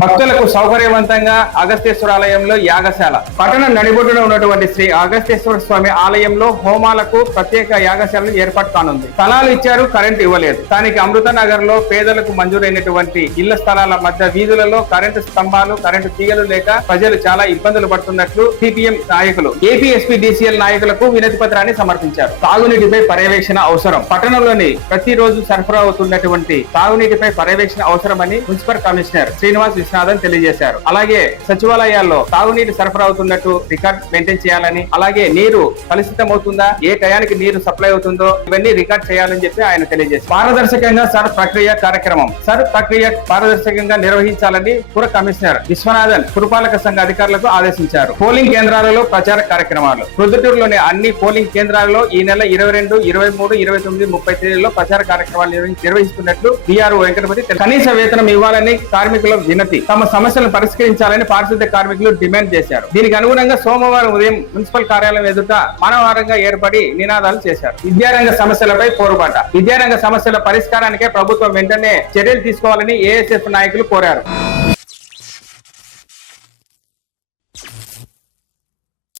భక్తులకు సౌకర్యవంతంగా అగస్తేశ్వర ఆలయంలో యాగశాల. పట్టణం నడిబొడ్డున ఉన్నటువంటి శ్రీ అగస్తేశ్వర స్వామి ఆలయంలో హోమాలకు ప్రత్యేక యాగశాలను ఏర్పాటు కానుంది. స్థలాలు ఇచ్చారు, కరెంటు ఇవ్వలేదు. స్థానిక అమృత నగర్ లో పేదలకు మంజూరైనటువంటి ఇళ్ల స్థలాల మధ్య వీధులలో కరెంటు స్తంభాలు, కరెంటు తీగలు లేక ప్రజలు చాలా ఇబ్బందులు పడుతున్నట్లు సిపిఎం నాయకులు ఏపీఎస్పీడీసీఎల్ నాయకులకు వినతి పత్రాన్ని సమర్పించారు. తాగునీటిపై పర్యవేక్షణ అవసరం. పట్టణంలోని ప్రతిరోజు సరఫరా అవుతున్నటువంటి తాగునీటిపై పర్యవేక్షణ అవసరమని మున్సిపల్ కమిషనర్ శ్రీనివాస్ విశ్వనాథన్ తెలియజేశారు. అలాగే సచివాలయాల్లో తాగునీరు సరఫరా అవుతున్నట్టు రికార్డ్ మెయింటైన్ చేయాలని, అలాగే నీరు కలుషితం అవుతుందా, ఏ టయానికి నీరు సప్లై అవుతుందో ఇవన్నీ రికార్డ్ చేయాలని చెప్పి ఆయన తెలియజేశారు. పారదర్శకంగా సర్ ప్రక్రియ కార్యక్రమం. సర్ ప్రక్రియ పారదర్శకంగా నిర్వహించాలని పుర కమిషనర్ విశ్వనాథన్ పురపాలక సంఘ అధికారులకు ఆదేశించారు. పోలింగ్ కేంద్రాలలో ప్రచార కార్యక్రమాలు. ప్రొద్దుటూరులోని అన్ని పోలింగ్ కేంద్రాలలో ఈ నెల 22, 23, 29, 30 తేదీల్లో ప్రచార కార్యక్రమాలు నిర్వహిస్తున్నట్లు బీఆర్ఓ వెంకటపతి కనీస వేతనం ఇవ్వాలని కార్మికుల వినతి. తమ సమస్యలను పరిష్కరించాలని పారిశుద్ధ్య కార్మికులు డిమాండ్ చేశారు. దీనికి అనుగుణంగా సోమవారం ఉదయం మున్సిపల్ కార్యాలయం ఎదుట మానవారంగా ఏర్పడి నినాదాలు చేశారు. విద్యారంగ సమస్యలపై పోరుబాట. విద్యారంగ సమస్యల పరిష్కారానికే ప్రభుత్వం వెంటనే చర్యలు తీసుకోవాలని ఏఎస్ఎఫ్ నాయకులు కోరారు.